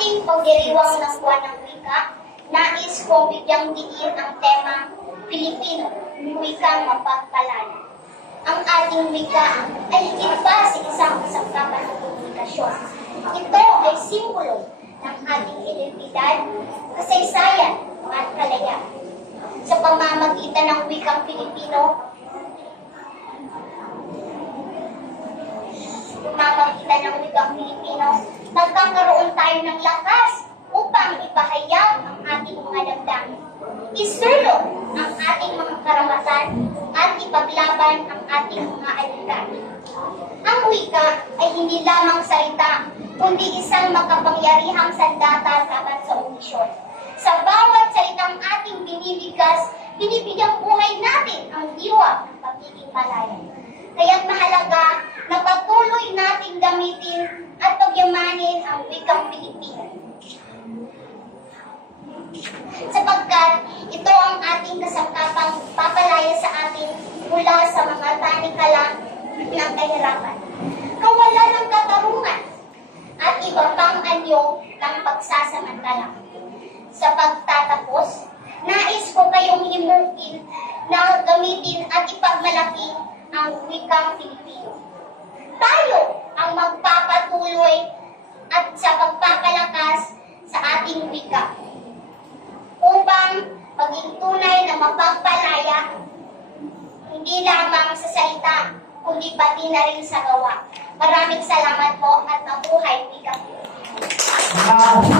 ating pagdiriwang ng buwan ng wika, nais kong bigyang diin ang tema Pilipino, wikang mapagpalaya. Ang ating wika ay higit pa sa isang kasangkapan ng komunikasyon. Ito ay simbolo ng ating identidad, kasaysayan at kalayaan. Sa pamamagitan ng wikang Pilipino, nagkakaroon tayo ng lakas upang ipahayag ang ating mga damdamin, isulong ang ating mga karapatan at ipaglaban ang ating mga alikanin. Ang wika ay hindi lamang salita, kundi isang makapangyarihang sandata laban sa omisyon. Sa bawat salitang ating binibigkas, binibigyang buhay natin ang diwa ng pagiging malaya. Kaya't mahalaga na patuloy nating gamitin at pagyamanin ang wikang Pilipino. Sapagkat ito ang ating kasangkapang papalaya sa atin mula sa mga tanikala ng kahirapan, kawalan ng katarungan, at iba pang anyo ng pagsasamantala. Sa pagtatapos, nais ko kayong himukin na gamitin at ipagmalaki ang wikang Pilipino. Tayo ang magpapatuloy at sa pagpapalakas sa ating wika upang maging tunay na mapagpalaya, hindi lamang sa salita, kundi pati na rin sa gawa. Maraming salamat po at mabuhay wika Pilipino.